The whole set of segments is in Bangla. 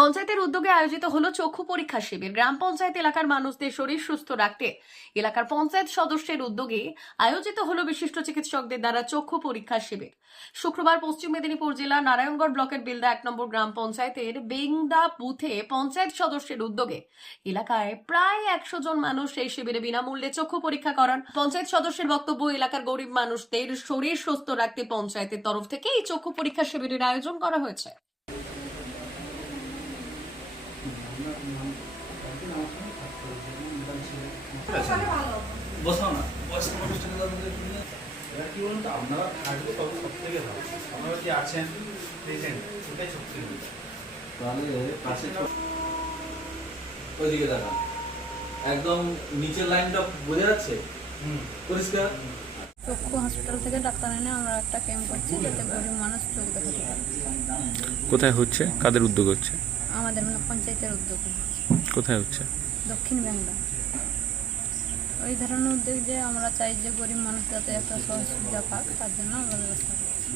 পঞ্চায়েতের উদ্যোগে আয়োজিত হলো চক্ষু পরীক্ষা শিবির। গ্রাম পঞ্চায়েত এলাকার মানুষদের শরীর সুস্থ রাখতে এলাকার পঞ্চায়েত সদস্যের উদ্যোগে আয়োজিত হলো বিশিষ্ট চিকিৎসকদের দ্বারা চক্ষু পরীক্ষা শিবির। শুক্রবার পশ্চিম মেদিনীপুর জেলা নারায়ণগড় ব্লকের বেলদা এক নম্বর গ্রাম পঞ্চায়েতের বেংদা বুথে পঞ্চায়েত সদস্যের উদ্যোগে এলাকায় প্রায় একশো জন মানুষ এই শিবিরে বিনামূল্যে চক্ষু পরীক্ষা করান। পঞ্চায়েত সদস্যের বক্তব্য, এলাকার গরিব মানুষদের শরীর সুস্থ রাখতে পঞ্চায়েতের তরফ থেকে এই চক্ষু পরীক্ষা শিবিরের আয়োজন করা হয়েছে। ভালো আছেন সেটাই একদম নিচের লাইনটা বোঝা যাচ্ছে পরিষ্কার হসপিটাল থেকে ডাক্তার এনে আমরা একটা ক্যাম্প করছি কোথায় হচ্ছে? কাদের উদ্যোগ হচ্ছে? পঞ্চায়েতের উদ্যোগে। কোথায় হচ্ছে? দক্ষিণ বাংলা ওই ধরনের উদ্যোগ যে আমরা চাই যে গরিব মানুষ যাতে একটা সহজ সুবিধা পাক তার জন্য আমরা ব্যবস্থা করছি।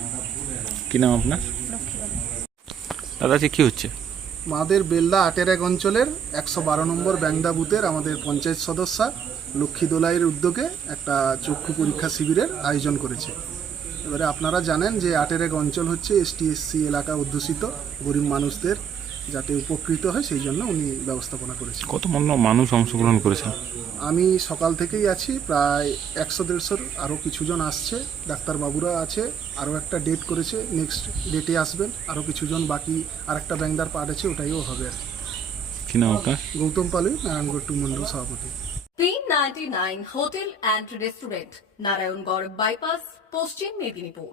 কি নাম আপনার? লক্ষ্মীবাড়ি দাদা কি হচ্ছে? মাদের বেল্লা আটের এক অঞ্চলের একশো বারো নম্বর ব্যাংদা বুথের আমাদের পঞ্চায়েত সদস্যা লক্ষ্মী দোলাইয়ের উদ্যোগে একটা চক্ষু পরীক্ষা শিবিরের আয়োজন করেছে। এবারে আপনারা জানেন যে আটের এক অঞ্চল হচ্ছে এসটি এসসি এলাকা অধ্যুষিত। গরিব মানুষদের যাতে উপকৃত হয় সেই জন্য উনি ব্যবস্থাপনা করেছেন। কত মানুষ অংশগ্রহণ করেছেন? আমি সকাল থেকেই আছি প্রায় একশো দেড়শোর আরও কিছুজন আসছে ডাক্তারবাবুরা আছে আরও একটা ডেট করেছে নেক্সট ডেটে আসবেন আরও কিছুজন বাকি আর একটা ব্যাংদার পার্ট আছে ওটাইও হবে। আর কি। কি নাম আপনার? গৌতম পালুই নারায়ণগড় টু মন্ডল সভাপতি। তিন ninety nine hotel and restaurant Narayangarh bypass Paschim Medinipur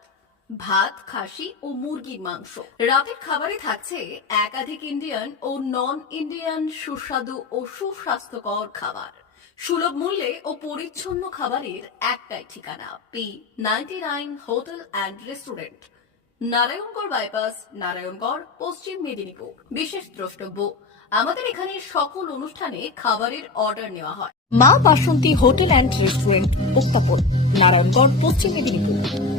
ভাত, খাসি ও মুরগির মাংস। রাতের খাবারে থাকছে একাধিক ইন্ডিয়ান ও নন ইন্ডিয়ান সুস্বাদু ও সুস্বাস্থ্যকর খাবার। সুলভ মূল্যে ও পরিচ্ছন্ন খাবারের একটাই ঠিকানা P ninety nine hotel and restaurant Narayangarh bypass Narayangarh, Paschim Medinipur. বিশেষ দ্রষ্টব্য, আমাদের এখানে সকল অনুষ্ঠানে খাবারের অর্ডার নেওয়া হয়। Maa Basanti hotel and restaurant উত্তাপন, Narayangarh, পশ্চিম মেদিনীপুর।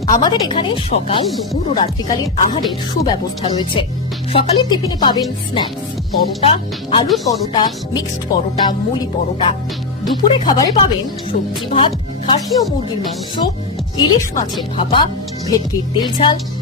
আমাদের এখানে সকাল, দুপুর ও রাত্রিকালীন আহারের সুব্যবস্থা রয়েছে। সকালের টিফিনে পাবেন স্ন্যাক্স পরোটা, আলুর পরোটা মিক্সড পরোটা মুলি পরোটা। দুপুরে খাবারে পাবেন সবজি ভাত, খাসি ও মুরগির মাংস, ইলিশ মাছের ভাপা, ভেটকির তেল ঝাল